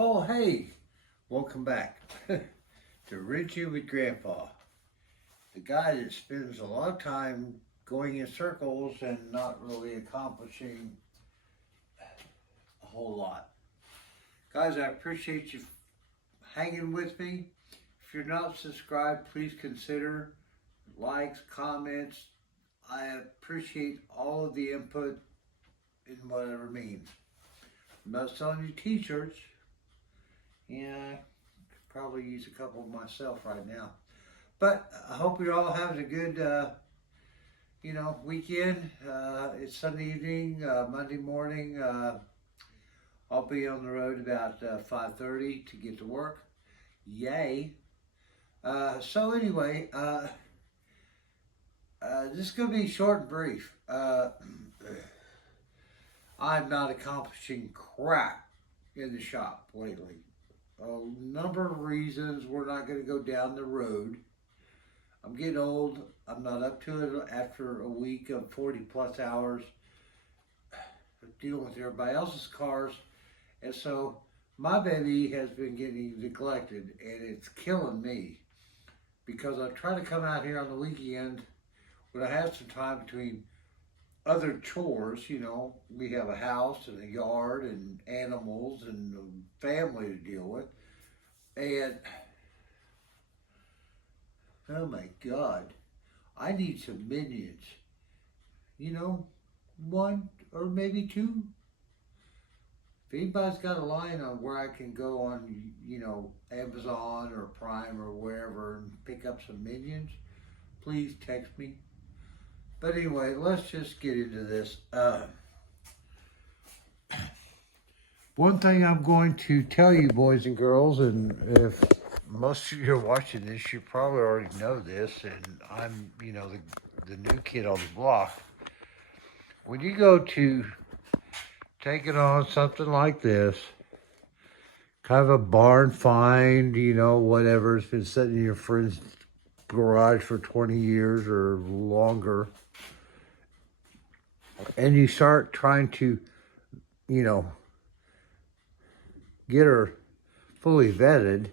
Oh, hey, welcome back to Richie with Grandpa, the guy that spends a lot of time going in circles and not really accomplishing a whole lot. Guys, I appreciate you hanging with me. If you're not subscribed, please consider likes, comments. I appreciate all of the input in whatever means. I'm not selling you t-shirts. Yeah, I could probably use a couple myself right now. But I hope you're all having a good, weekend. It's Sunday evening, Monday morning. I'll be on the road about 5:30 to get to work. Yay! So anyway, this is going to be short and brief. I'm not accomplishing crap in the shop lately. A number of reasons. We're not going to go down the road. I'm getting old. I'm not up to it after a week of 40 plus hours dealing with everybody else's cars. And so my baby has been getting neglected and it's killing me because I try to come out here on the weekend when I have some time between other chores. We have a house and a yard and animals and a family to deal with. And oh my God, I need some minions. One or maybe two. If anybody's got a line on where I can go on, Amazon or Prime or wherever and pick up some minions, please text me. But anyway, let's just get into this. One thing I'm going to tell you, boys and girls, and if most of you are watching this, you probably already know this, and I'm, the new kid on the block. When you go to take it on something like this, kind of a barn find, whatever, it's been sitting in your friend's garage for 20 years or longer, and you start trying to, get her fully vetted,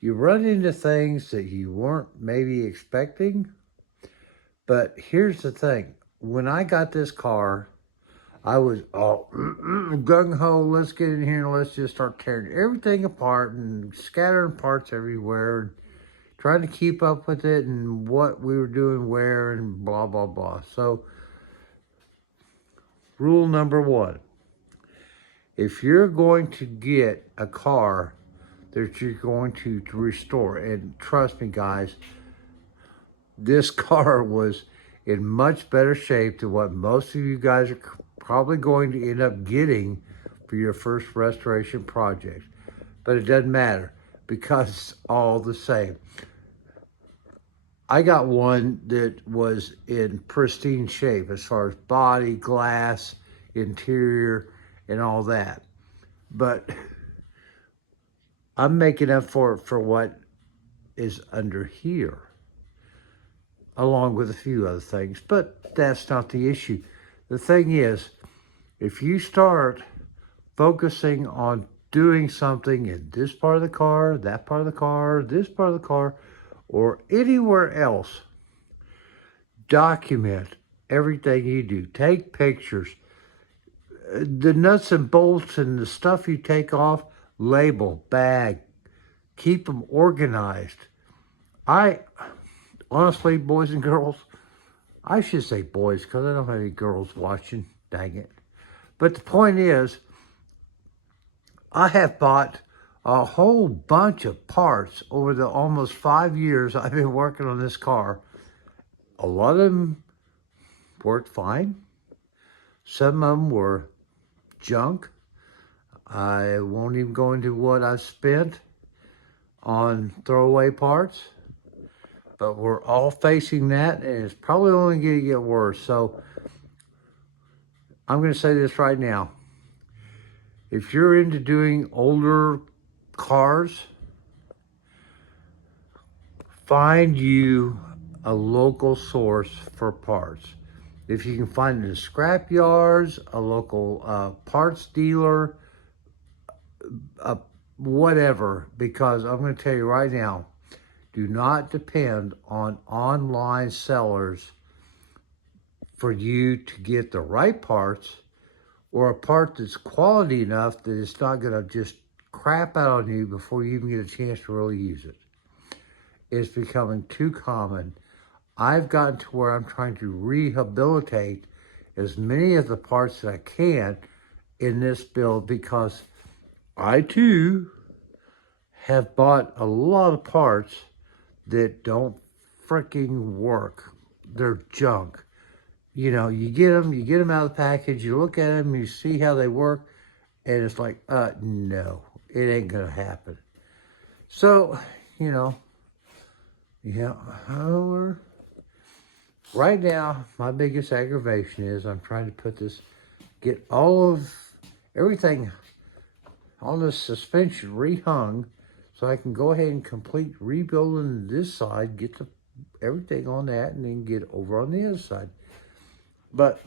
you run into things that you weren't maybe expecting. But here's the thing. When I got this car, I was all gung-ho, let's get in here and let's just start tearing everything apart and scattering parts everywhere and trying to keep up with it and what we were doing where and blah, blah, blah. So, rule number one. If you're going to get a car that you're going to restore, and trust me, guys, this car was in much better shape than what most of you guys are probably going to end up getting for your first restoration project. But it doesn't matter because it's all the same. I got one that was in pristine shape as far as body, glass, interior, and all that. But I'm making up for what is under here, along with a few other things. But that's not the issue. The thing is, if you start focusing on doing something in this part of the car, that part of the car, this part of the car, or anywhere else, document everything you do. Take pictures. The nuts and bolts and the stuff you take off, label, bag, keep them organized. Honestly, boys and girls, I should say boys because I don't have any girls watching, dang it. But the point is, I have bought a whole bunch of parts over the almost 5 years I've been working on this car. A lot of them worked fine. Some of them were junk. I won't even go into what I've spent on throwaway parts, but we're all facing that, and it's probably only going to get worse. So I'm going to say this right now. If you're into doing older cars, find you a local source for parts. If you can find it in scrap yards, a local parts dealer, whatever, because I'm going to tell you right now, do not depend on online sellers for you to get the right parts or a part that's quality enough that it's not going to just crap out on you before you even get a chance to really use it. It's becoming too common. I've gotten to where I'm trying to rehabilitate as many of the parts that I can in this build because I too have bought a lot of parts that don't freaking work. They're junk. You know, you get them out of the package, you look at them, you see how they work, and it's like, no, it ain't gonna happen. So, you know, yeah, however, right now, my biggest aggravation is I'm trying to put this, get all of everything on this suspension rehung so I can go ahead and complete rebuilding this side, get everything on that, and then get over on the other side. But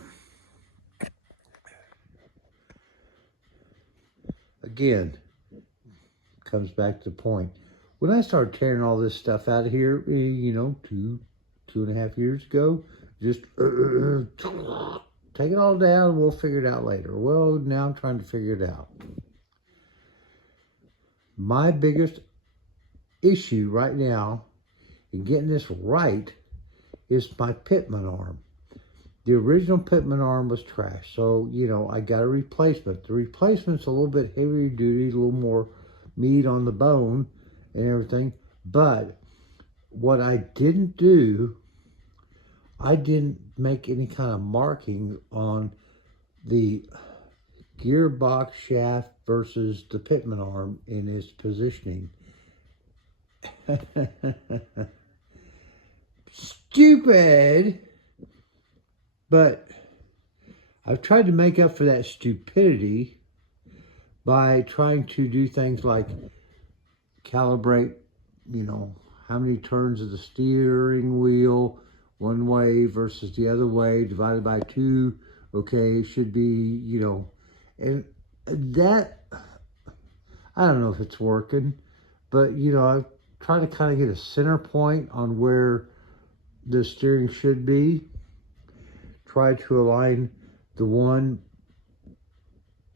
again, comes back to the point. When I started tearing all this stuff out of here, you know, two and a half years ago, just take it all down and we'll figure it out later. Well, now I'm trying to figure it out. My biggest issue right now in getting this right is my pitman arm. The original pitman arm was trash, so, you know, I got a replacement. The replacement's a little bit heavier duty, a little more meat on the bone and everything, but what I didn't do, I didn't make any kind of marking on the gearbox shaft versus the pitman arm in its positioning. Stupid! But I've tried to make up for that stupidity by trying to do things like calibrate, you know, how many turns of the steering wheel one way versus the other way divided by 2. Okay, it should be, you know, and that, I don't know if it's working, but, you know, I've tried to kind of get a center point on where the steering should be. Try to align the one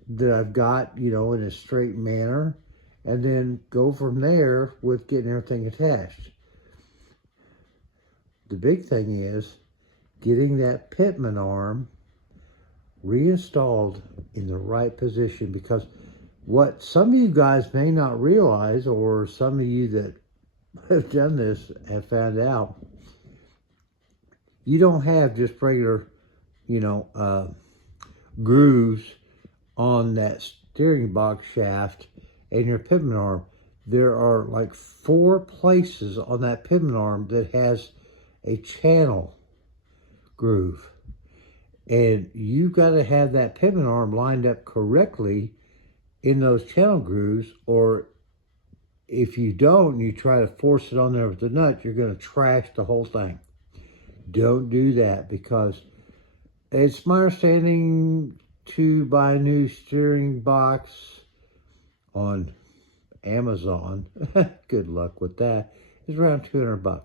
that I've got, you know, in a straight manner, and then go from there with getting everything attached. The big thing is getting that pitman arm reinstalled in the right position, because what some of you guys may not realize, or some of you that have done this have found out, you don't have just regular, you know, grooves on that steering box shaft and your pitman arm. There are like 4 places on that pitman arm that has a channel groove. And you've got to have that pitman arm lined up correctly in those channel grooves, or if you don't, you try to force it on there with the nut, you're going to trash the whole thing. Don't do that, because it's my understanding to buy a new steering box on Amazon, good luck with that, is around $200.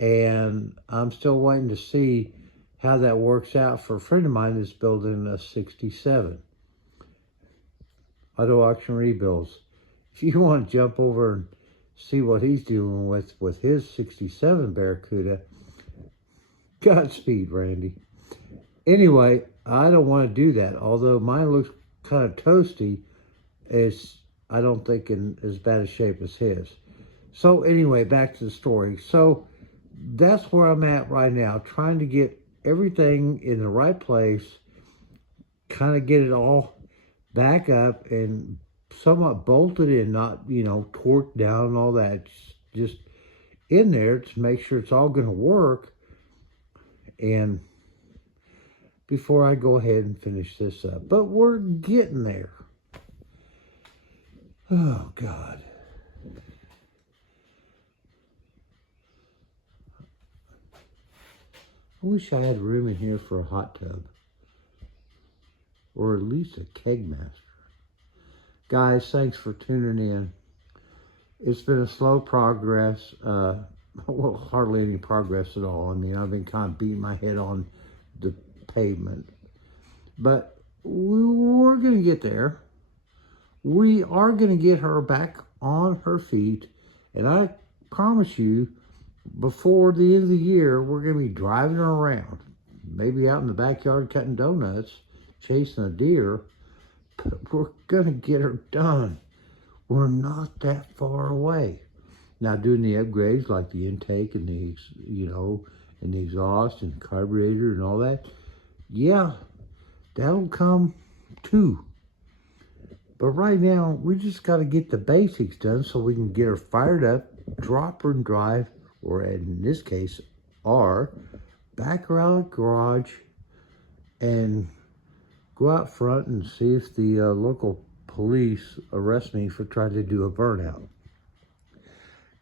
And I'm still waiting to see how that works out for a friend of mine that's building a 67. Auto Auction Rebuilds. If you want to jump over and see what he's dealing with his 67 Barracuda, Godspeed, Randy. Anyway, I don't want to do that. Although mine looks kind of toasty, it's, I don't think, in as bad a shape as his. So anyway, back to the story. So that's where I'm at right now, trying to get everything in the right place, kind of get it all back up and somewhat bolted in, not, you know, torqued down and all that. Just in there to make sure it's all going to work. And before I go ahead and finish this up. But we're getting there. Oh, God. I wish I had room in here for a hot tub. Or at least a keg master. Guys, thanks for tuning in. It's been a slow progress. Well, hardly any progress at all. I mean, I've been kind of beating my head on the pavement. But we're going to get there. We are going to get her back on her feet. And I promise you, before the end of the year, we're going to be driving her around. Maybe out in the backyard cutting donuts, chasing a deer. But we're going to get her done. We're not that far away. Now, doing the upgrades like the intake and the, and the exhaust and the carburetor and all that, yeah, that'll come too. But right now, we just got to get the basics done so we can get her fired up, drop her and drive, or in this case, back her out of the garage and go out front and see if the local police arrest me for trying to do a burnout.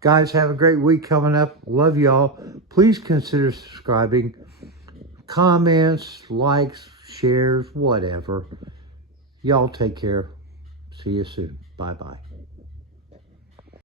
Guys, have a great week coming up. Love y'all. Please consider subscribing. Comments, likes, shares, whatever. Y'all take care. See you soon. Bye-bye.